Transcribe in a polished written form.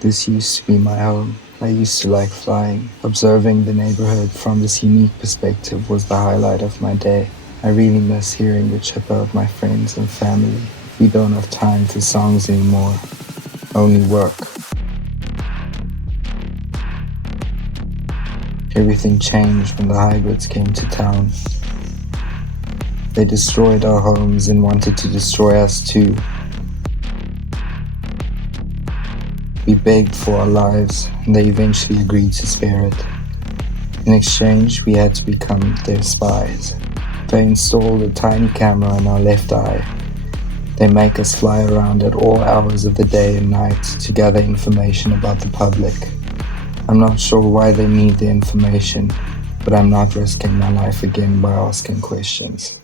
This used to be my home. I used to like flying. Observing the neighborhood from this unique perspective was the highlight of my day. I really miss hearing the chipper of my friends and family. We don't have time for songs anymore, only work. Everything changed when the hybrids came to town. They destroyed our homes and wanted to destroy us too. We begged for our lives, and they eventually agreed to spare it. In exchange, we had to become their spies. They installed a tiny camera in our left eye. They make us fly around at all hours of the day and night to gather information about the public. I'm not sure why they need the information, but I'm not risking my life again by asking questions.